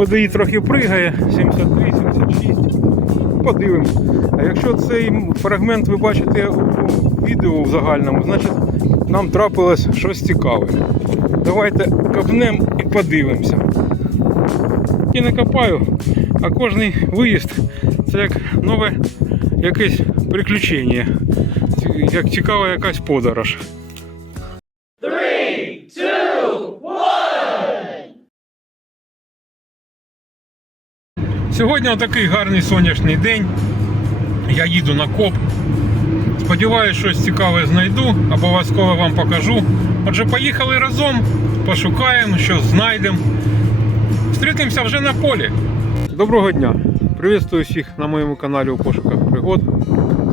ВДІ трохи пригає, 73, 76. Подивимось. А якщо цей фрагмент ви бачите у відео в загальному, значить нам трапилось щось цікаве. Давайте копнемо і подивимося. І не копаю, а кожний виїзд це як нове якесь приключення, як цікава якась подорож. Сьогодні такий гарний сонячний день. Я їду на коп. Сподіваюсь, щось цікаве знайду, обов'язково вам покажу. Отже, поїхали разом, пошукаємо, щось знайдемо. Зустрітимося вже на полі. Доброго дня! Приветствую всіх на моєму каналі у пошуках пригод.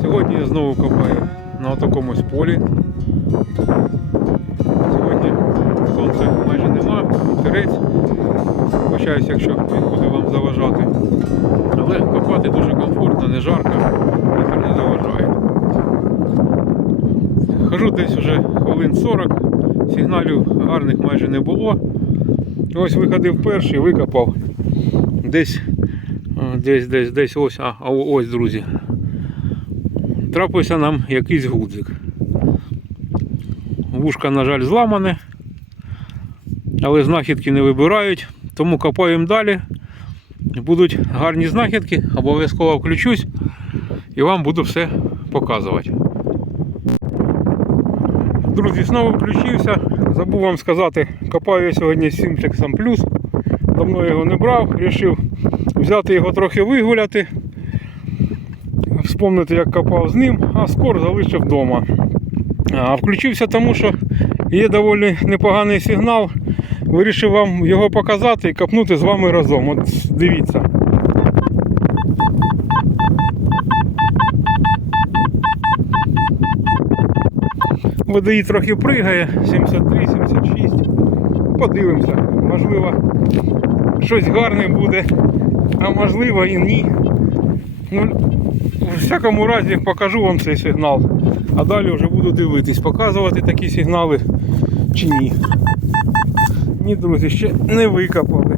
Сьогодні я знову копаю на такому полі. Сьогодні сонця майже нема, вітерець. Вибачаюсь, якщо він буде заважати. Але копати дуже комфортно, не жарко, вітер не заважає. Хожу десь вже хвилин 40, сигналів гарних майже не було. Ось виходив перший, викопав. Десь, десь, десь, десь ось, а ось, друзі. Трапився нам якийсь гудзик. Вушка, на жаль, зламане, але знахідки не вибирають, тому копаємо далі. Будуть гарні знахідки, обов'язково включусь і вам буду все показувати. Друзі, знову включився. Забув вам сказати, копаю я сьогодні з Simplexом Plus. Давно його не брав, вирішив взяти його трохи вигуляти, вспомнити, як копав з ним, а скор залишив вдома. А включився тому, що є доволі непоганий сигнал. Вирішив вам його показати і копнути з вами разом. От дивіться. ВДІ трохи пригає, 73, 76. Подивимося. Можливо, щось гарне буде, а можливо і ні. Ну, у всякому разі покажу вам цей сигнал. А далі вже буду дивитись, показувати такі сигнали чи ні. Ні, друзі, ще не викопали.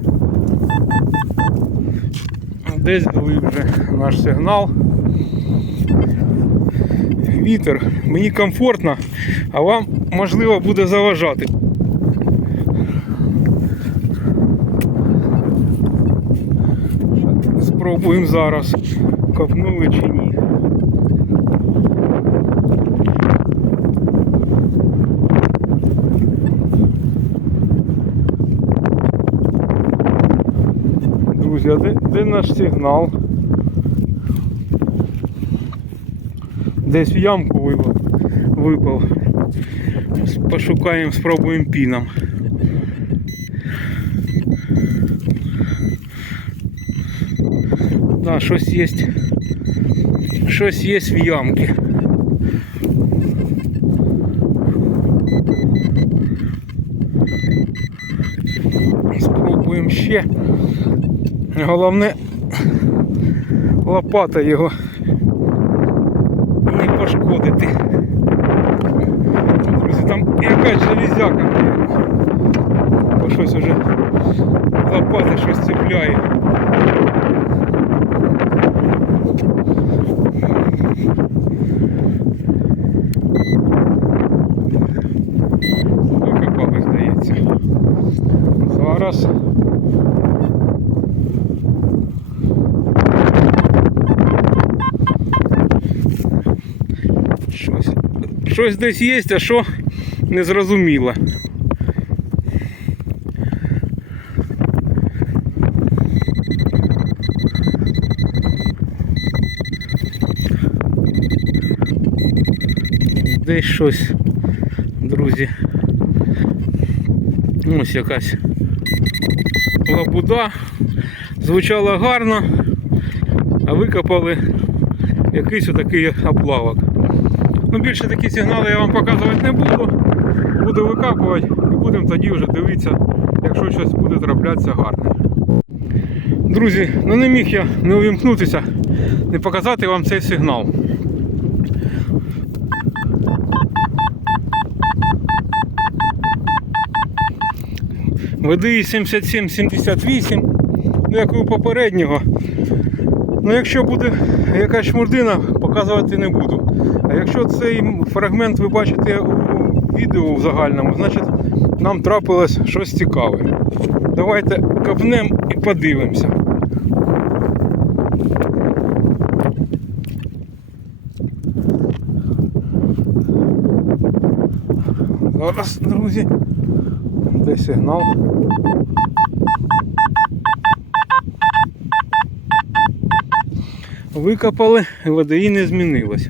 Десь глибже наш сигнал. Вітер, мені комфортно, а вам можливо буде заважати. Спробуємо зараз, копнули чи ні. Друзі, а наш сигнал? Десь в ямку випав. випав. Пошукаємо, спробуємо піном. Да, щось є. Щось є в ямці. Спробуємо ще. Головне лопата його не пошкодити. Друзі, там якась железяка. Бо щось уже лопата щось цепляє. Викопали, здається. Зараз. Щось, щось десь є, а що не зрозуміло. Десь щось, друзі. Ось якась лабуда. Звучала гарно, а викопали якийсь отакий облавок. Ну, більше такі сигнали я вам показувати не буду. Буду викапувати і будемо тоді вже дивитися, якщо щось буде траплятися гарне. Друзі, ну не міг я не увімкнутися, не показати вам цей сигнал. ВДІ 7778 ну як і у попереднього. Ну, якщо буде якась шмурдина, показувати не буду. А якщо цей фрагмент ви бачите у відео в загальному, значить нам трапилось щось цікаве. Давайте копнемо і подивимося. Зараз, друзі, де сигнал? Викопали, водої не змінилось.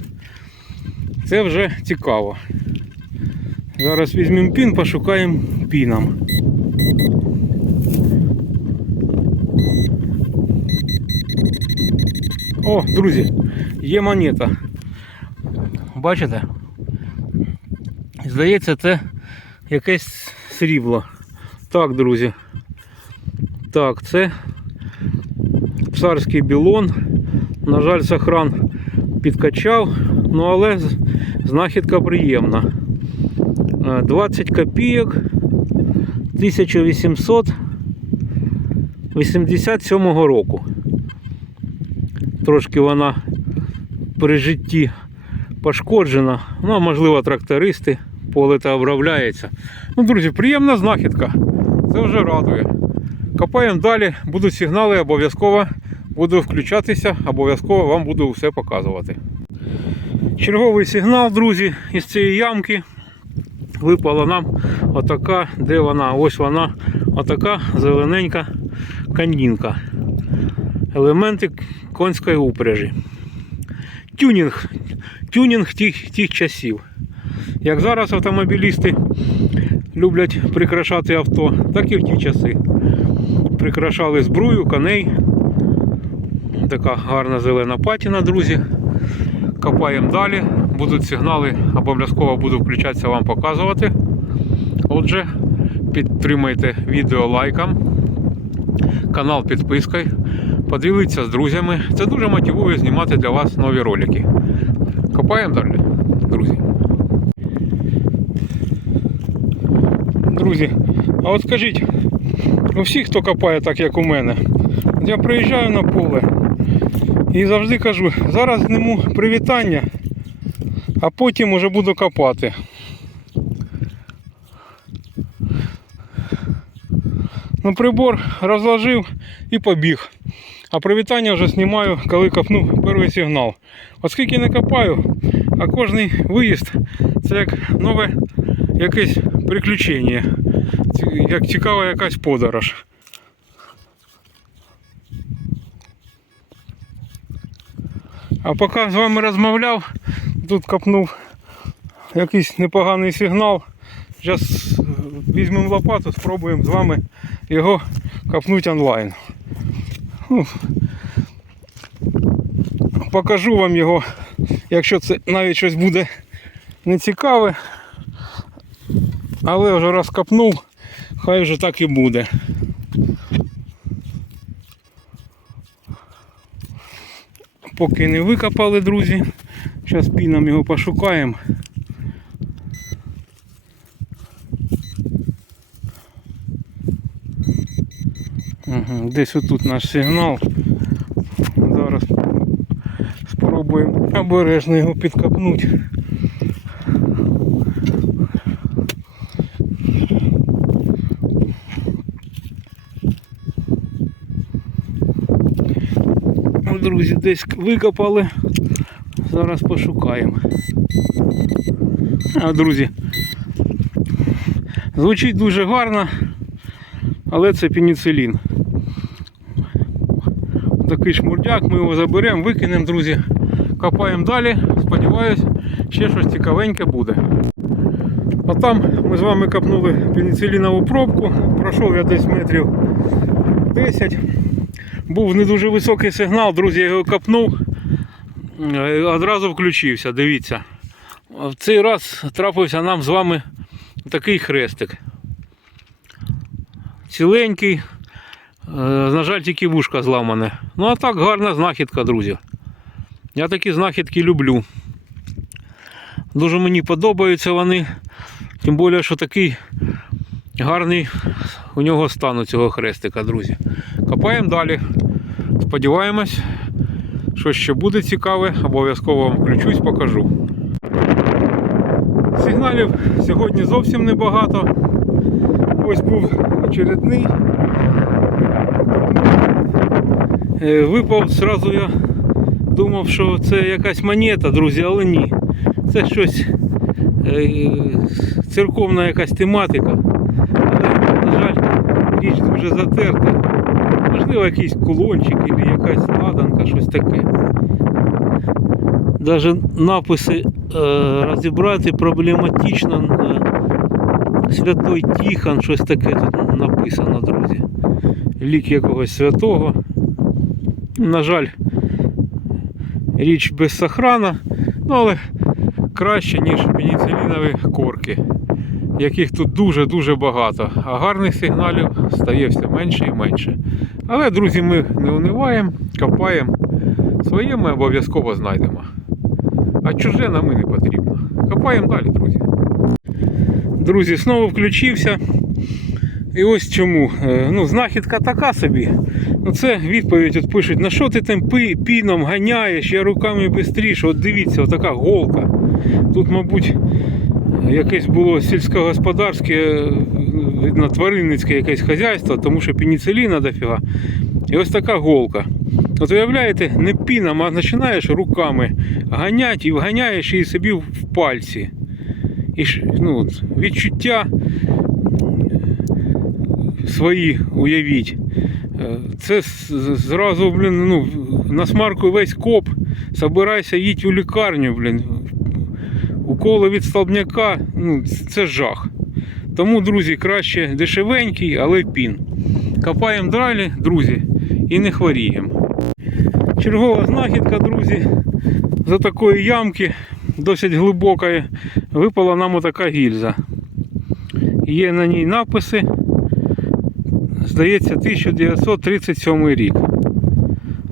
Це вже цікаво. Зараз візьмемо пін, пошукаємо піном. О, друзі, є монета. Бачите? Здається, це якесь срібло. Так, друзі. Так, це царський білон. На жаль, сохран підкачав, ну але знахідка приємна. Е, 20 копійок 1887 року. Трошки вона при житті пошкоджена. Ну, можливо, трактористи, поле та обробляється. Ну, друзі, приємна знахідка. Це вже радує. Копаємо далі, будуть сигнали, обов'язково буду включатися, обов'язково вам буду все показувати. Черговий сигнал, друзі, із цієї ямки випала нам отака, де вона? Ось вона, отака зелененька канінка. Елементи конської упряжі. Тюнінг, тюнінг тих, тих часів. Як зараз автомобілісти люблять прикрашати авто, так і в ті часи. Прикрашали збрую, коней. Така гарна зелена патіна, друзі. Копаємо далі. Будуть сигнали, обов'язково буду включатися вам показувати. Отже, підтримайте відео лайком, канал підпискою, поділіться з друзями. Це дуже мотивує знімати для вас нові ролики. Копаємо далі, друзі. Друзі, а от скажіть, у всіх, хто копає так, як у мене, я приїжджаю на поле і завжди кажу, зараз зніму привітання, а потім уже буду копати. Ну, прибор розложив і побіг. А привітання вже знімаю, коли копну перший сигнал. Оскільки не копаю, а кожний виїзд це як нове якесь приключення, як цікава якась подорож. А поки з вами розмовляв, тут копнув якийсь непоганий сигнал. Зараз візьмемо лопату, спробуємо з вами його копнути онлайн. Ну, покажу вам його, якщо це навіть щось буде нецікаве. Але вже раз копнув, хай вже так і буде. Поки не викопали, друзі. Зараз піном його пошукаємо. Угу, десь отут наш сигнал. Зараз спробуємо обережно його підкопнути. Десь викопали. Зараз пошукаємо. А, друзі. Звучить дуже гарно, але це пеніцилін. Такий шмурдяк, ми його заберемо, викинемо, друзі. Копаємо далі. Сподіваюсь, ще щось цікавеньке буде. А там ми з вами копнули пеніцилінову пробку. Пройшов я десь метрів 10. Був не дуже високий сигнал, друзі, я його копнув. е, Одразу включився, дивіться. В цей раз трапився нам з вами такий хрестик. Ціленький. Е, На жаль, тільки вушка зламане. Ну а так гарна знахідка, друзі. Я такі знахідки люблю. Дуже мені подобаються вони. Тим більше, що такий гарний у нього стан у цього хрестика, друзі. Копаємо далі. Сподіваємось, що ще буде цікаве, обов'язково вам включусь, покажу. Сигналів сьогодні зовсім небагато. Ось був очередний. Е, Випав зразу я думав, що це якась монета, друзі, але ні. Це щось е, церковна якась тематика. Але, на жаль, річ дуже затерта. Можливо, якийсь кулончик або якась ладанка, щось таке. Даже написи е, розібрати проблематично. Е, Святой Тихон, щось таке тут написано, друзі. Лік якогось святого. На жаль, річ без сохрана, ну але краще, ніж пеніцилінові корки, яких тут дуже-дуже багато. А гарних сигналів стає все менше і менше. Але, друзі, ми не униваємо, копаємо. Своє ми обов'язково знайдемо. А чуже нам і не потрібно. Копаємо далі, друзі. Друзі, знову включився. І ось чому. Е, Ну, знахідка така собі. Ну, це відповідь от пишуть, на що ти пи- піном ганяєш, я руками швидше. От дивіться, отака голка. Тут, мабуть, якесь було сільськогосподарське, видно, тваринницьке якесь хазяйство, тому що пеніциліна дофіга. І ось така голка. От уявляєте, не піном, а починаєш руками ганяти і вганяєш її собі в пальці. І ну, відчуття свої уявіть. Е, Це зразу, блін, ну, на смарку весь коп, собирайся їдь у лікарню, блін. Уколи від столбняка, ну, це жах. Тому, друзі, краще дешевенький, але пін. Копаємо далі, друзі, і не хворіємо. Чергова знахідка, друзі, за такої ямки, досить глибокої, випала нам отака гільза. Є на ній написи. Здається, 1937 рік.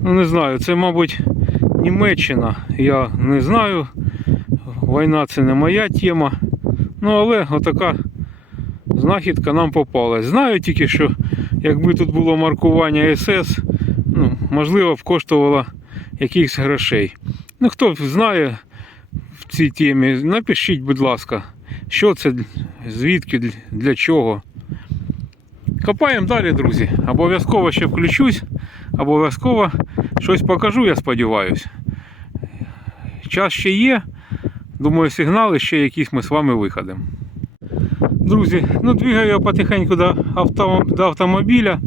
Ну, не знаю, це, мабуть, Німеччина. Я не знаю. Війна це не моя тема. Ну, але отака знахідка нам попалась. Знаю тільки, що якби тут було маркування СС, ну, можливо, б коштувало якихось грошей. Ну, хто знає в цій темі, напишіть, будь ласка, що це, звідки, для чого. Копаємо далі, друзі. Обов'язково ще включусь, обов'язково щось покажу, я сподіваюся. Час ще є. Думаю, сигнали ще якісь ми з вами виходимо. Друзі, ну двигаю я потихеньку до, авто, до автомобіля.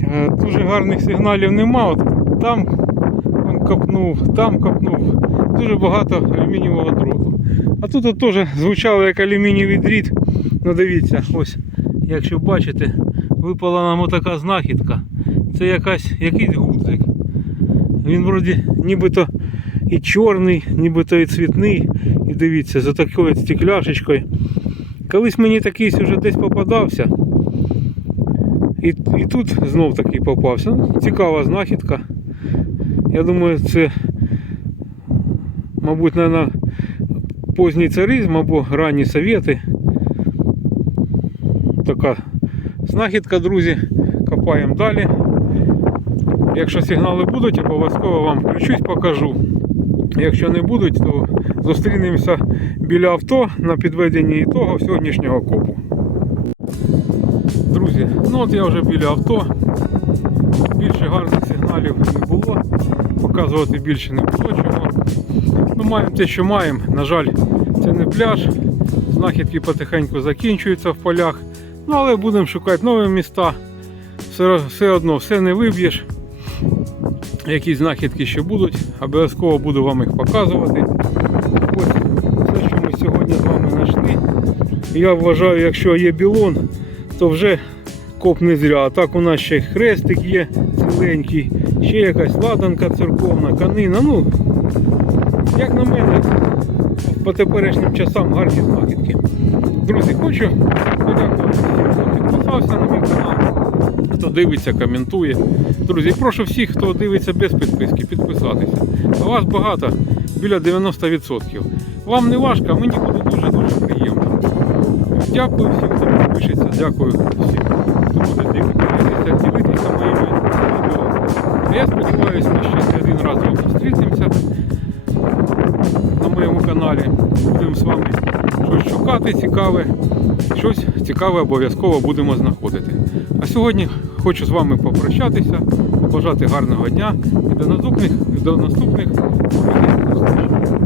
Е, Дуже гарних сигналів нема. От там он копнув, там копнув. Дуже багато алюмінієвого дроту. А тут от теж звучало як алюмінієвий дріт. Ну дивіться, ось, якщо бачите, випала нам отака знахідка. Це якась, якийсь гудзик. Він вроді нібито і чорний, нібито і цвітний. І дивіться, за такою стекляшечкою. Колись мені такий вже десь попадався. І, і тут знов такий попався. Ну, Цікава знахідка. Я думаю, це, мабуть, наверное, поздній царизм або ранні совєти. Така знахідка, друзі. Копаємо далі. Якщо сигнали будуть, обов'язково вам включусь, покажу. Якщо не будуть, то зустрінемося біля авто на підведенні ітогів сьогоднішнього копу. Друзі, ну от я вже біля авто. Більше гарних сигналів не було. Показувати більше не було чого. Ну, маємо те, що маємо. На жаль, це не пляж. Знахідки потихеньку закінчуються в полях. Ну, але будемо шукати нові міста. Все, все одно все не виб'єш. Які знахідки ще будуть, обов'язково буду вам їх показувати. Сьогодні з вами знайшли. Я вважаю, якщо є білон, то вже коп не зря. А так у нас ще хрестик є ціленький, ще якась ладанка церковна, канина. Ну, як на мене, по теперішнім часам гарні знахідки. Друзі, хочу подякувати хто підписався на мій канал, хто дивиться, коментує. Друзі, прошу всіх, хто дивиться без підписки, підписатися. А вас багато, біля 90%. Вам не важко, мені буде дуже-дуже приємно. Дякую всім, хто підпишеться. Дякую всім. хто буде дивитися, ділитися моїми відео. Я сподіваюся, ми ще один раз зустрітимося на моєму каналі. Будемо з вами щось шукати цікаве. Щось цікаве обов'язково будемо знаходити. А сьогодні хочу з вами попрощатися, побажати гарного дня і до наступних, до наступних зустрічей.